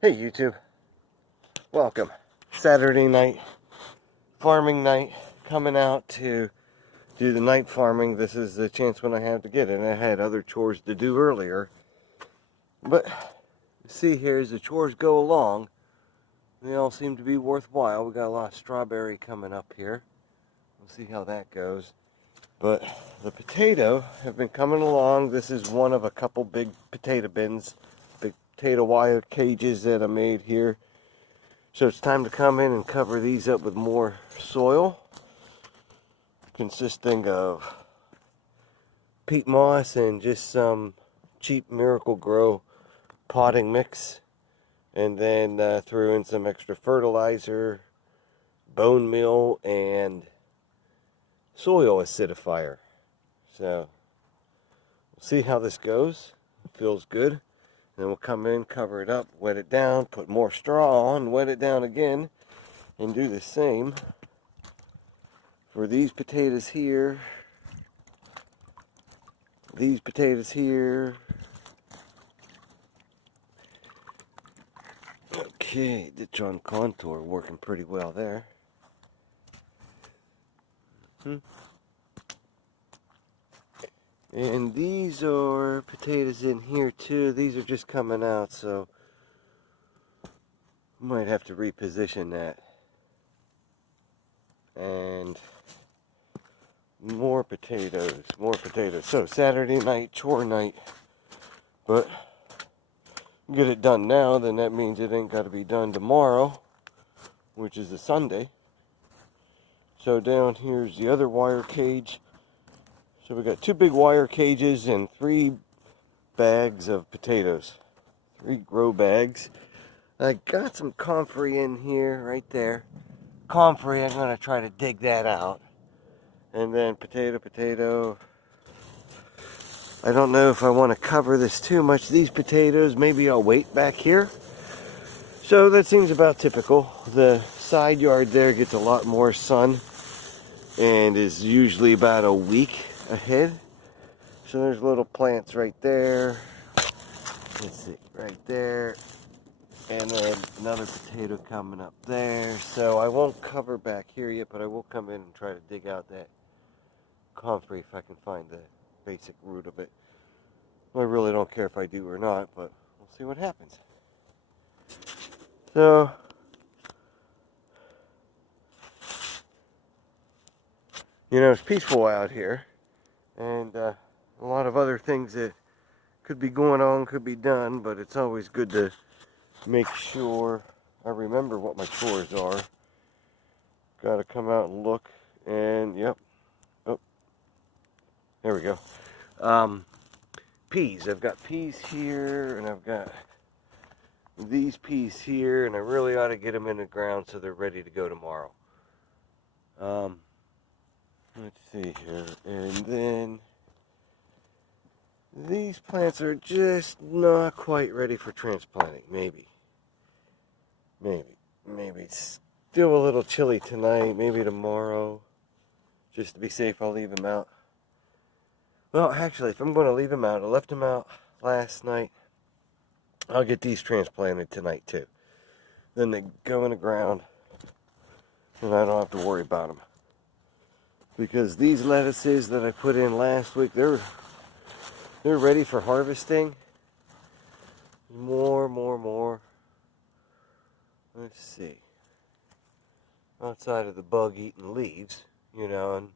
Hey YouTube, welcome. Saturday night, farming night, coming out to do the night farming. This is the chance when I have to get it. I had other chores to do earlier, but see here as the chores go along, they all seem to be worthwhile. We got a lot of strawberry coming up here. We'll see how that goes. But the potato have been coming along. This is one of a couple big potato bins, big potato wire cages that I made here. So it's time to come in and cover these up with more soil, consisting of peat moss and just some cheap Miracle Grow potting mix, and then threw in some extra fertilizer, bone meal, and soil acidifier. So we'll see how this goes. It feels good. Then we'll come in, cover it up, wet it down, put more straw on, wet it down again, and do the same for these potatoes here, these potatoes here. Okay, ditch on contour working pretty well there. And these are potatoes in here too. These are just coming out, so might have to reposition that. And more potatoes, more potatoes. So Saturday night, chore night. But get it done now, then that means it ain't got to be done tomorrow, which is a Sunday. So down here's the other wire cage. So we got 2 big wire cages and 3 bags of potatoes. 3 grow bags. I got some comfrey in here, right there. Comfrey, I'm going to try to dig that out. And then potato. I don't know if I want to cover this too much. These potatoes, maybe I'll wait back here. So that seems about typical. The side yard there gets a lot more sun and is usually about a week ahead. So there's little plants right there. Let's see, right there. And then another potato coming up there. So I won't cover back here yet, but I will come in and try to dig out that comfrey if I can find the basic root of it. I really don't care if I do or not, but we'll see what happens. So you know, it's peaceful out here, and a lot of other things that could be going on, could be done, but it's always good to make sure I remember what my chores are. Got to come out and look, and yep. Oh, there we go. Peas. I've got peas here, and I've got these peas here, and I really ought to get them in the ground so they're ready to go tomorrow. Let's see here, and then these plants are just not quite ready for transplanting. Maybe it's still a little chilly tonight. Maybe tomorrow, just to be safe, I'll leave them out. Well, actually, if I'm going to leave them out, I left them out last night. I'll get these transplanted tonight too. Then they go in the ground, and I don't have to worry about them. Because these lettuces that I put in last week, they're ready for harvesting. More. Let's see. Outside of the bug-eaten leaves, you know, and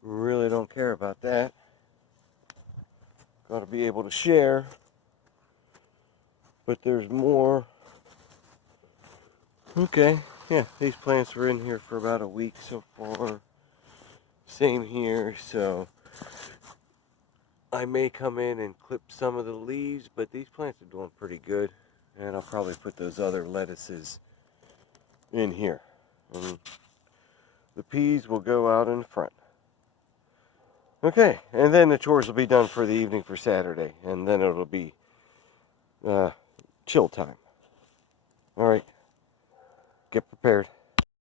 really don't care about that. Got to be able to share. But there's more. Okay, yeah, these plants were in here for about a week so far. Same here, so I may come in and clip some of the leaves, but these plants are doing pretty good, and I'll probably put those other lettuces in here. And the peas will go out in front. Okay, and then the chores will be done for the evening for Saturday, and then it'll be chill time. All right, get prepared.